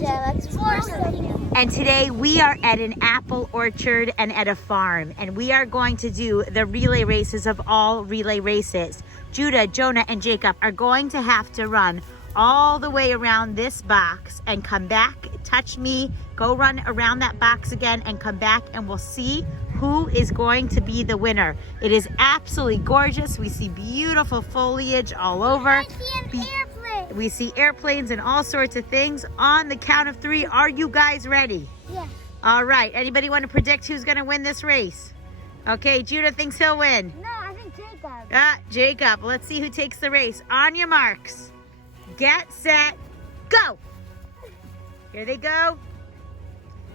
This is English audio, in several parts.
let's explore something. And today we are at an apple orchard and at a farm, and we are going to do the relay races of all relay races. Judah, Jonah, and Jacob are going to have to run all the way around this box and come back, touch me, go run around that box again and come back, and we'll see who is going to be the winner. It is absolutely gorgeous. We see beautiful foliage all over. I see an airplane. We see airplanes and all sorts of things. On the count of 3, are you guys ready? Yes. All right, anybody want to predict who's gonna win this race? Okay, Judah thinks he'll win. No, I think Jacob. Jacob, let's see who takes the race. On your marks, get set, go. Here they go.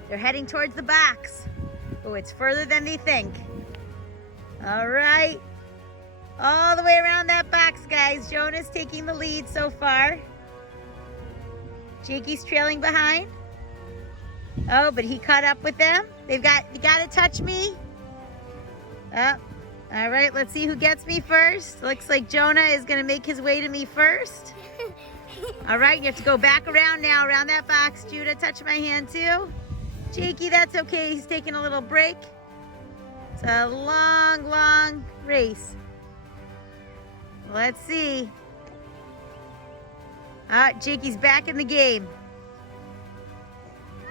They're heading towards the box. Oh, it's further than they think. All right. All the way around that box, guys. Jonah's taking the lead so far. Jakey's trailing behind. Oh, but he caught up with them. You gotta touch me. Oh, all right, let's see who gets me first. Looks like Jonah is gonna make his way to me first. All right, you have to go back around now, around that box. Judah, touch my hand too. Jakey, that's okay. He's taking a little break. It's a long, long race. Let's see. Jakey's back in the game.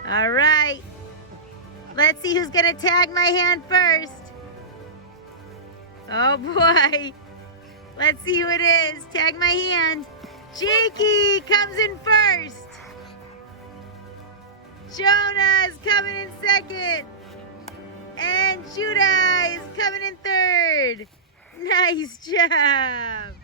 All right. Let's see who's gonna tag my hand first. Oh boy. Let's see who it is. Tag my hand. Jakey comes in first. Jonah is coming in second. And Judah is coming in third. Nice job.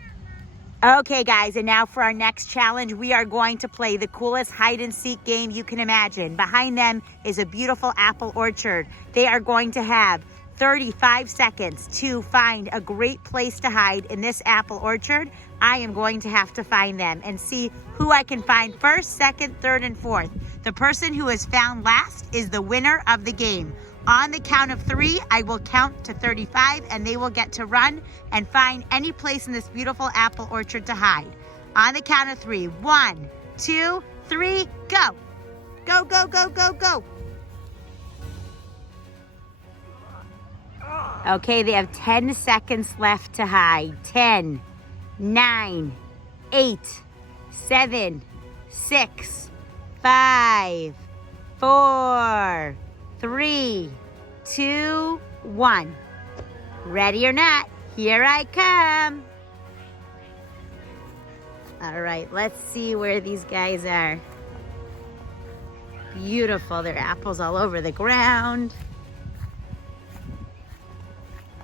Okay, guys, and now for our next challenge, we are going to play the coolest hide and seek game you can imagine. Behind them is a beautiful apple orchard. They are going to have 35 seconds to find a great place to hide in this apple orchard. I am going to have to find them and see who I can find first, second, third, and fourth. The person who is found last is the winner of the game. On the count of 3, I will count to 35 and they will get to run and find any place in this beautiful apple orchard to hide. On the count of 3, 1, 2, 3, go. Go, go, go, go, go. Okay, they have 10 seconds left to hide. 10, 9, 8, 7, 6, 5, 4, 3, 2, 1. Ready or not, here I come. All right, let's see where these guys are. Beautiful, there are apples all over the ground.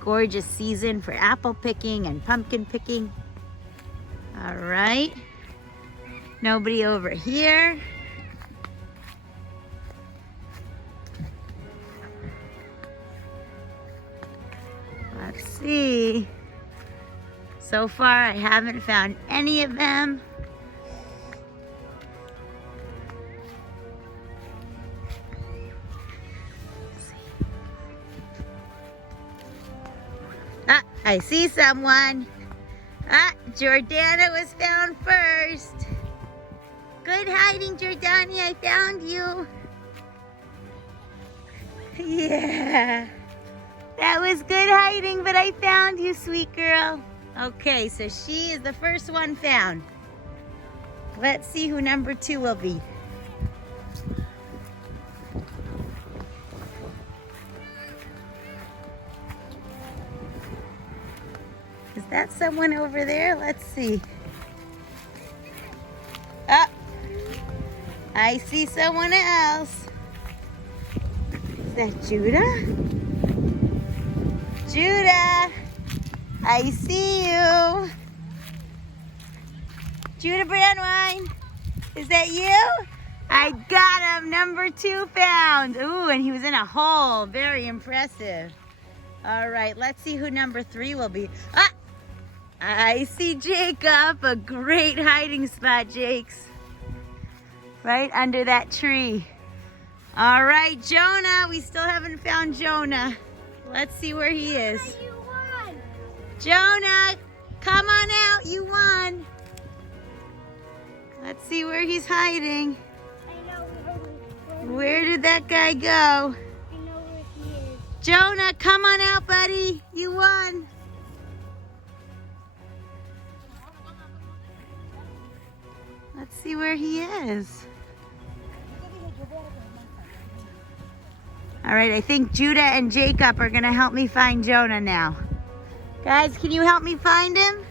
Gorgeous season for apple picking and pumpkin picking. All right, nobody over here. Let's see. So far, I haven't found any of them. I see someone. Jordana was found first. Good hiding, Jordani. I found you. Yeah. That was good hiding, but I found you, sweet girl. Okay, so she is the first one found. Let's see who number 2 will be. Is that someone over there? Let's see. Oh, I see someone else. Is that Judah? Judah, I see you. Judah Brandwine, is that you? I got him, number 2 found. Ooh, and he was in a hole, very impressive. All right, let's see who number 3 will be. I see Jacob, a great hiding spot, Jakes. Right under that tree. All right, Jonah, we still haven't found Jonah. Let's see where he is. You won. Jonah, come on out, you won. Let's see where he's hiding. I know Where did that guy go? I know where he is. Jonah, come on out, buddy. You won. Let's see where he is. All right, I think Judah and Jacob are gonna help me find Jonah now. Guys, can you help me find him?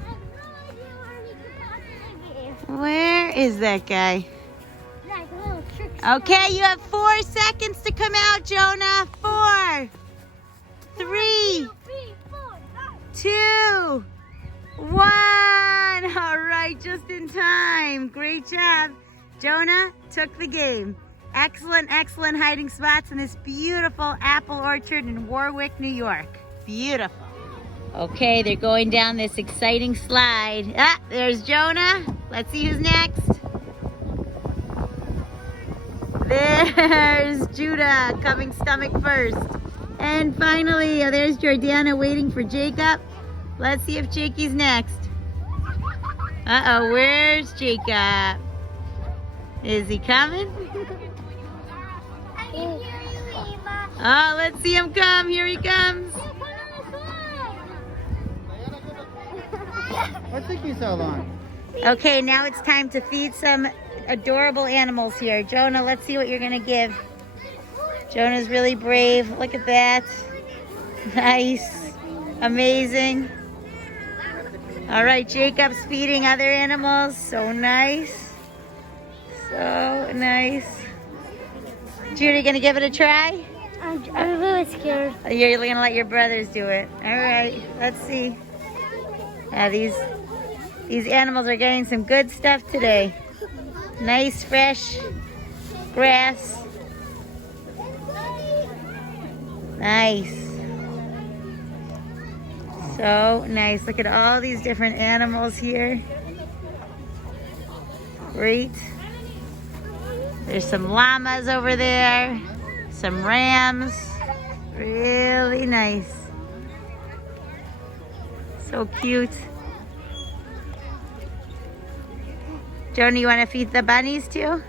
I have no idea where he could possibly be. Where is that guy? Like a little trick. Okay, you have 4 seconds to come out, Jonah. 4, 3, 2, 1. All right, just in time. Great job. Jonah took the game. Excellent, excellent hiding spots in this beautiful apple orchard in Warwick, New York. Beautiful. Okay, they're going down this exciting slide. Ah, there's Jonah. Let's see who's next. There's Judah coming stomach first. And finally, there's Jordana waiting for Jacob. Let's see if Jakey's next. Uh-oh, where's Jacob? Is he coming? I can hear you, Eva. Oh, let's see him come. Here he comes. What took you so long? Okay, now it's time to feed some adorable animals here. Jonah, let's see what you're gonna give. Jonah's really brave. Look at that. Nice. Amazing. All right, Jacob's feeding other animals. So nice. So nice. Judy, you gonna give it a try? I'm really scared. You're gonna let your brothers do it. All right, let's see. Yeah, these animals are getting some good stuff today. Nice, fresh grass. Nice. So nice. Look at all these different animals here. Great. There's some llamas over there. Some rams. Really nice. So cute. Jonah, you want to feed the bunnies too?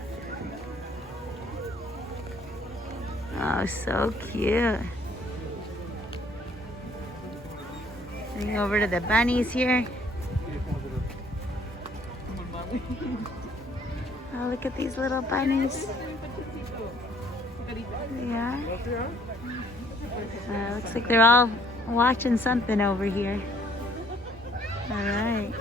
Oh, so cute. Going over to the bunnies here. Oh, look at these little bunnies. They are. Looks like they're all watching something over here. All right.